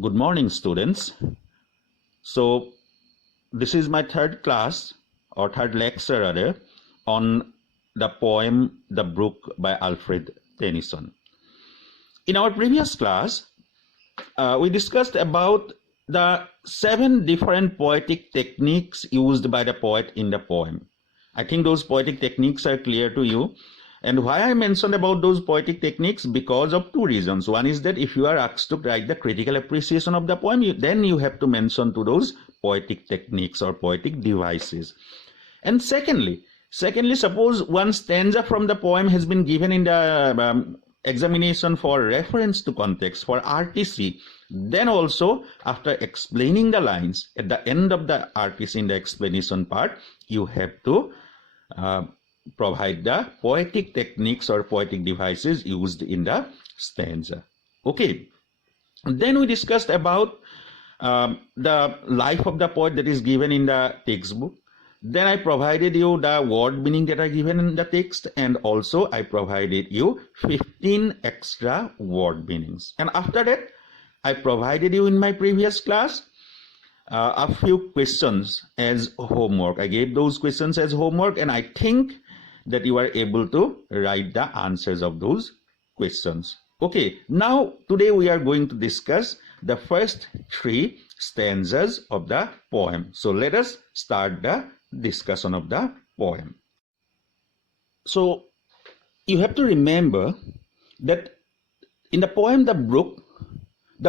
Good morning, students. So, this is my third class or third lecture rather on the poem The Brook by Alfred Tennyson. In our previous class, we discussed about the 7 different poetic techniques used by the poet in the poem. I think those poetic techniques are clear to you. And why I mentioned about those poetic techniques? Because of 2 reasons. One is that if you are asked to write the critical appreciation of the poem, then you have to mention to those poetic techniques or poetic devices. And secondly, suppose one stanza from the poem has been given in the examination for reference to context, for RTC. Then also, after explaining the lines, at the end of the RTC in the explanation part, you have to provide the poetic techniques or poetic devices used in the stanza. Okay. Then we discussed about the life of the poet that is given in the textbook. Then I provided you the word meaning that are given in the text, and also I provided you 15 extra word meanings. And after that, I provided you in my previous class a few questions as homework. I gave those questions as homework, and I think that you are able to write the answers of those questions. Okay, now today we are going to discuss the first 3 stanzas of the poem. So let us start the discussion of the poem. So you have to remember that in the poem The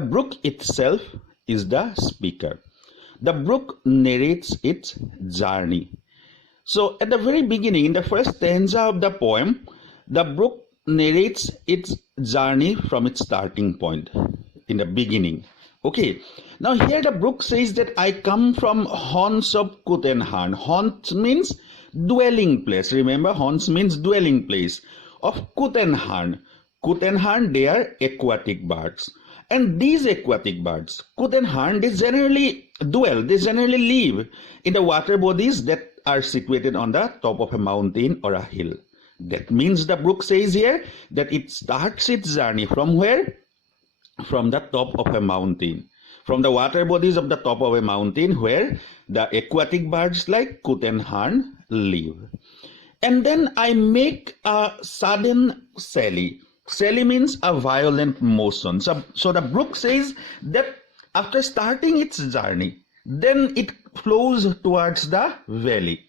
Brook itself is the speaker. The brook narrates its journey. So at the very beginning, in the first stanza of the poem, the brook narrates its journey from its starting point in the beginning. Okay, now here the brook says that I come from haunts of Kutenharn. Haunts means dwelling place. Remember, haunts means dwelling place of Kutenharn. Kutenharn, they are aquatic birds. And these aquatic birds, Kutenharn, they generally live in the water bodies that are situated on the top of a mountain or a hill. That means the brook says here that it starts its journey from where? From the top of a mountain. From the water bodies of the top of a mountain where the aquatic birds like Kutenharn live. And then I make a sudden sally. Sally means a violent motion. So the brook says that after starting its journey, then it flows towards the valley.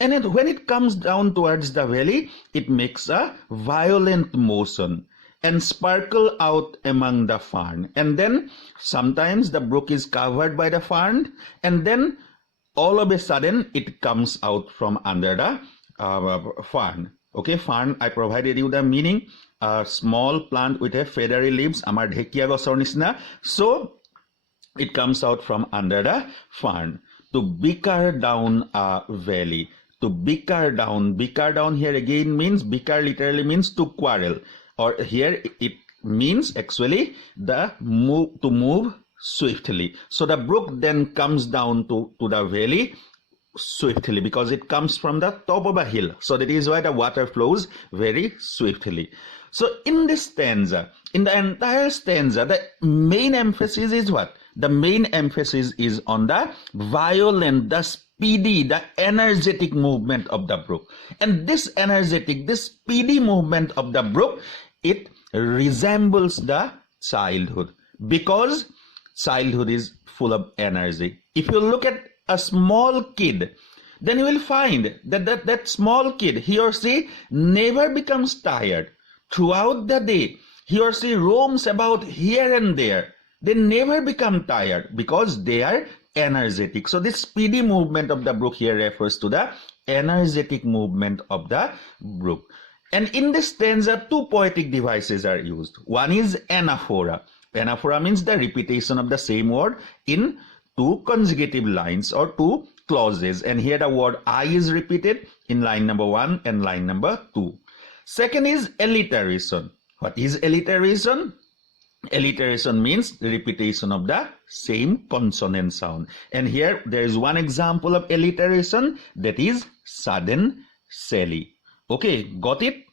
And then when it comes down towards the valley, it makes a violent motion and sparkle out among the fern. And then sometimes the brook is covered by the fern, and then all of a sudden it comes out from under the fern. Okay, fern, I provided you the meaning. A small plant with a feathery leaves, amar dhekia gosor nisna. So it comes out from under the fern. To bicker down a valley. To bicker down here again means, bicker literally means to quarrel. Or here it means actually to move swiftly. So the brook then comes down to the valley swiftly because it comes from the top of a hill. So that is why the water flows very swiftly. So in this stanza, in the entire stanza, the main emphasis is what? The main emphasis is on the violent, the speedy, the energetic movement of the brook. And this energetic, this speedy movement of the brook, it resembles the childhood because childhood is full of energy. If you look at a small kid, then you will find that small kid, he or she never becomes tired. Throughout the day, he or she roams about here and there. They never become tired because they are energetic. So this speedy movement of the brook here refers to the energetic movement of the brook. And in this stanza, 2 poetic devices are used. One is anaphora. Anaphora means the repetition of the same word in 2 consecutive lines or 2 clauses. And here the word I is repeated in line number 1 and line number 2. Second is alliteration. What is alliteration? Alliteration means the repetition of the same consonant sound. And here there is one example of alliteration, that is sudden sally. Okay, got it?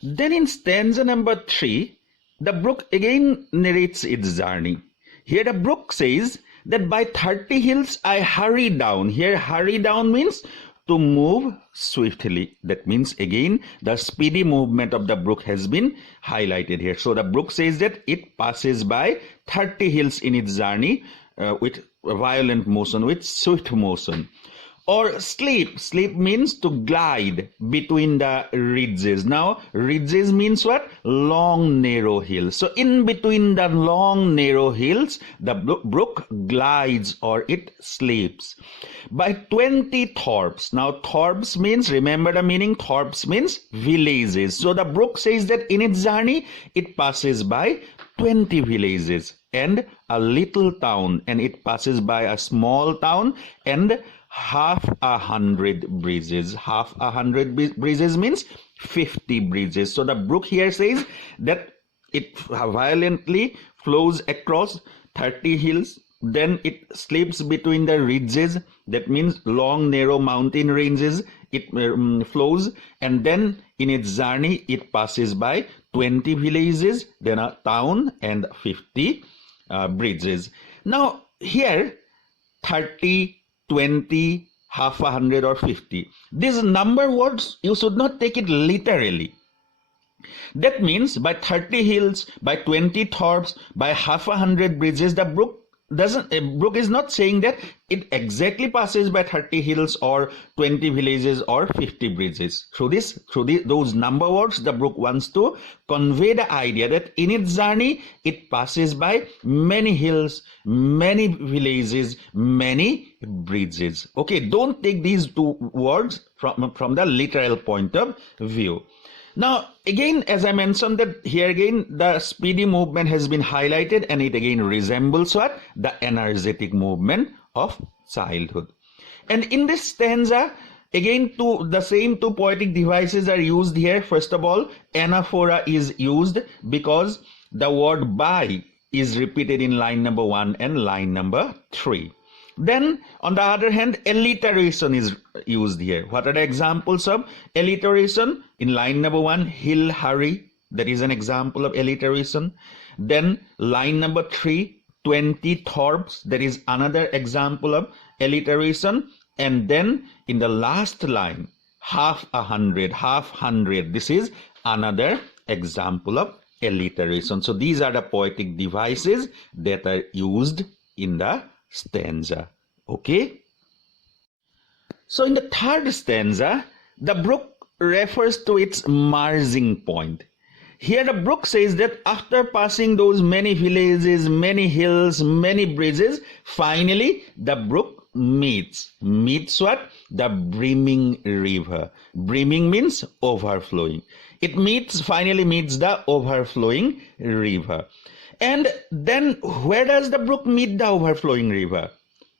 Then in stanza number 3, the brook again narrates its journey. Here the brook says that by 30 hills I hurry down. Here hurry down means to move swiftly. That means again the speedy movement of the brook has been highlighted here. So the brook says that it passes by 30 hills in its journey with violent motion, with swift motion. Or sleep. Sleep means to glide between the ridges. Now, ridges means what? Long, narrow hills. So, in between the long, narrow hills, the brook glides or it sleeps. By 20 thorps. Now, thorps means, remember the meaning, thorps means villages. So, the brook says that in its journey, it passes by 20 villages and a little town, and it passes by a small town and 100 bridges. 100 bridges means 50 bridges. So the brook here says that it violently flows across 30 hills, then it sleeps between the ridges, that means long narrow mountain ranges it flows, and then in its journey it passes by 20 villages, then a town and 50 bridges. Now here 30, 20, half a hundred or 50. These number words, you should not take it literally. That means by 30 hills, by 20 thorps, by half a hundred bridges, the brook is not saying that it exactly passes by 30 hills or 20 villages or 50 bridges. Through those number words, the brook wants to convey the idea that in its journey, it passes by many hills, many villages, many bridges. Okay, don't take these two words from the literal point of view. Now, again, as I mentioned that here again, the speedy movement has been highlighted, and it again resembles what? The energetic movement of childhood. And in this stanza, again, the same two poetic devices are used here. First of all, anaphora is used because the word by is repeated in line number 1 and line number 3. Then, on the other hand, alliteration is used here. What are the examples of alliteration? In line number 1, hill, hurry. That is an example of alliteration. Then, line number 3, 20 thorps. That is another example of alliteration. And then, in the last line, half a hundred. This is another example of alliteration. So, these are the poetic devices that are used in the stanza. Okay, so in the third stanza, the brook refers to its merging point. Here the brook says that after passing those many villages, many hills, many bridges, finally the brook meets what? The brimming river. Brimming means overflowing. It finally meets the overflowing river. And then where does the brook meet the overflowing river?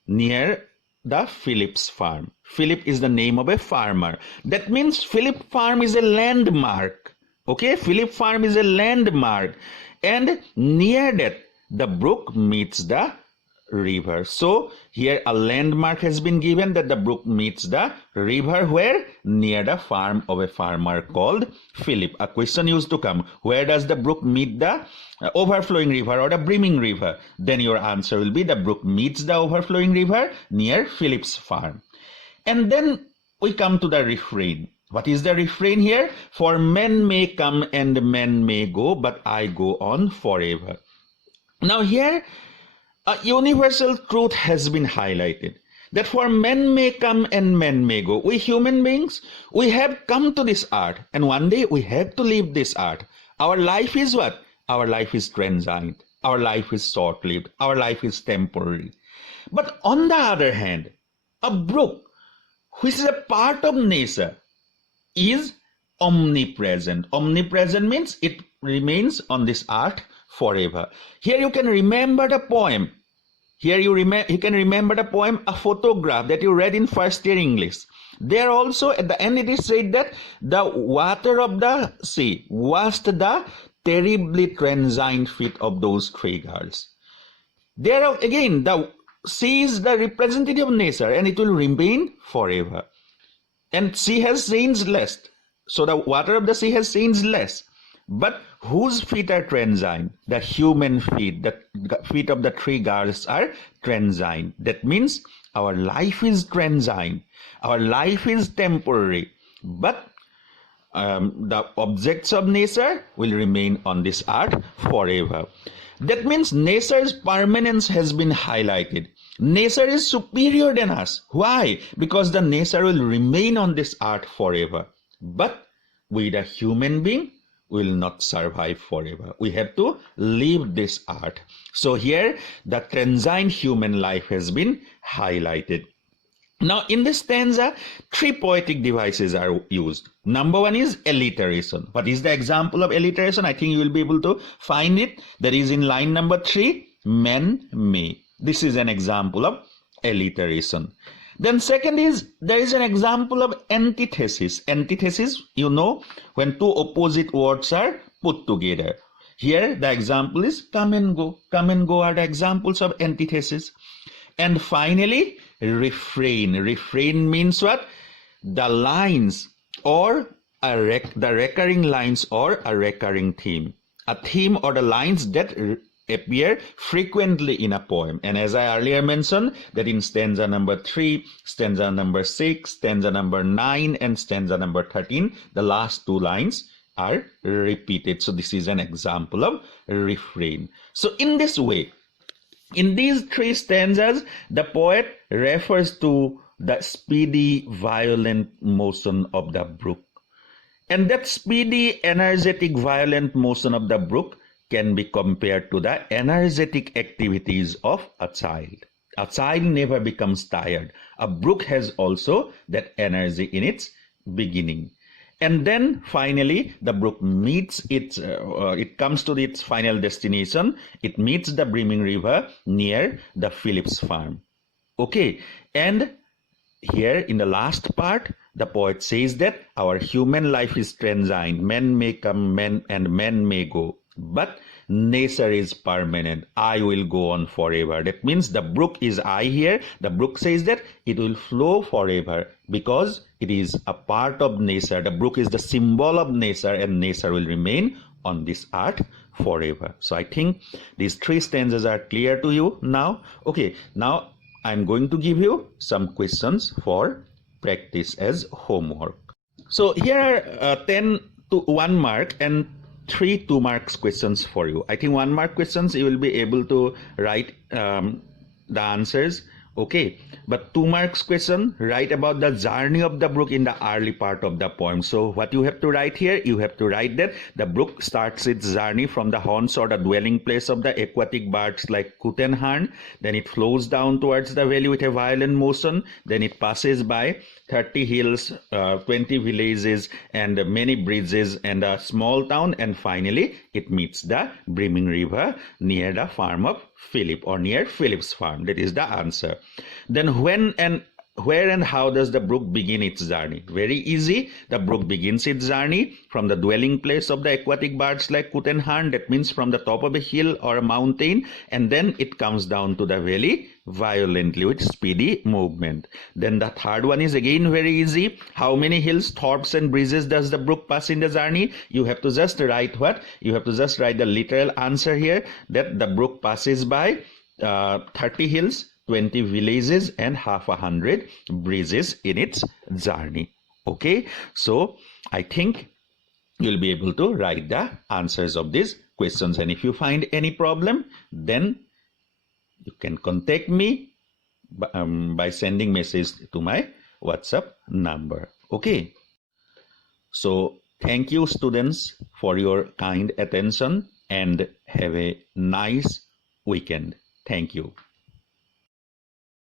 Near the Philip's farm. Philip is the name of a farmer. That means Philip farm is a landmark. Okay, Philip farm is a landmark. And near that, the brook meets the river. So here a landmark has been given that the brook meets the river where? Near the farm of a farmer called Philip. A question used to come, where does the brook meet the overflowing river or the brimming river? Then your answer will be the brook meets the overflowing river near Philip's farm. And then we come to the refrain. What is the refrain here? For men may come and men may go, but I go on forever. Now here a universal truth has been highlighted, that for men may come and men may go. We human beings, we have come to this earth, and one day we have to leave this earth. Our life is what? Our life is transient. Our life is short-lived. Our life is temporary. But on the other hand, a brook, which is a part of nature, is omnipresent. Omnipresent means it remains on this earth forever. Here you can remember the poem. Here you can remember the poem, A Photograph, that you read in first year English. There also at the end it is said that the water of the sea washed the terribly transient feet of those three girls. There again, the sea is the representative of nature and it will remain forever. And sea has changed less. So the water of the sea has changed less. But whose feet are transient? The human feet. The feet of the three girls are transient. That means our life is transient. Our life is temporary. But the objects of nature will remain on this earth forever. That means nature's permanence has been highlighted. Nature is superior than us. Why? Because the nature will remain on this earth forever. But we, the human being, will not survive forever. We have to leave this earth. So here, the transient human life has been highlighted. Now, in this stanza, three poetic devices are used. Number one is alliteration. What is the example of alliteration? I think you will be able to find it. That is in line number 3, men may. This is an example of alliteration. Then second is, there is an example of antithesis. Antithesis, you know, when two opposite words are put together. Here, the example is come and go. Come and go are the examples of antithesis. And finally, refrain. Refrain means what? The lines or the recurring lines or a recurring theme. A theme or the lines that appear frequently in a poem. And as I earlier mentioned, that in stanza number 3, stanza number 6, stanza number 9, and stanza number 13, the last two lines are repeated. So this is an example of refrain. So in this way, in these three stanzas, the poet refers to the speedy, violent motion of the brook. And that speedy, energetic, violent motion of the brook can be compared to the energetic activities of a child. A child never becomes tired. A brook has also that energy in its beginning. And then finally, the brook meets it comes to its final destination. It meets the brimming river near the Phillips farm. Okay, and here in the last part, the poet says that our human life is transient. Men may come, men may go. But nature is permanent. I will go on forever. That means the brook is I here. The brook says that it will flow forever because it is a part of nature. The brook is the symbol of nature, and nature will remain on this earth forever. So I think these three stanzas are clear to you now. Okay, now I'm going to give you some questions for practice as homework. So here are 10 to 1 mark and 3 2 marks questions for you. I think 1 mark questions you will be able to write the answers. Okay, but 2 marks question, write about the journey of the brook in the early part of the poem. So what you have to write here, you have to write that the brook starts its journey from the haunts or the dwelling place of the aquatic birds like coot and hern. Then it flows down towards the valley with a violent motion. Then it passes by 30 hills, 20 villages, and many bridges and a small town. And finally, it meets the brimming river near the farm of Philip, or near Philip's farm. That is the answer. Then when and where and how does the brook begin its journey? Very easy. The brook begins its journey from the dwelling place of the aquatic birds like coot and hern. That means from the top of a hill or a mountain, and then it comes down to the valley violently with speedy movement. Then the third one is again very easy. How many hills, thorps, and bridges does the brook pass in the journey? You have to just write what? You have to just write the literal answer here, that the brook passes by 30 hills, 20 villages, and half 100 bridges in its journey. Okay, so I think you'll be able to write the answers of these questions. And if you find any problem, then you can contact me by sending message to my WhatsApp number. Okay, so thank you students for your kind attention, and have a nice weekend. Thank you.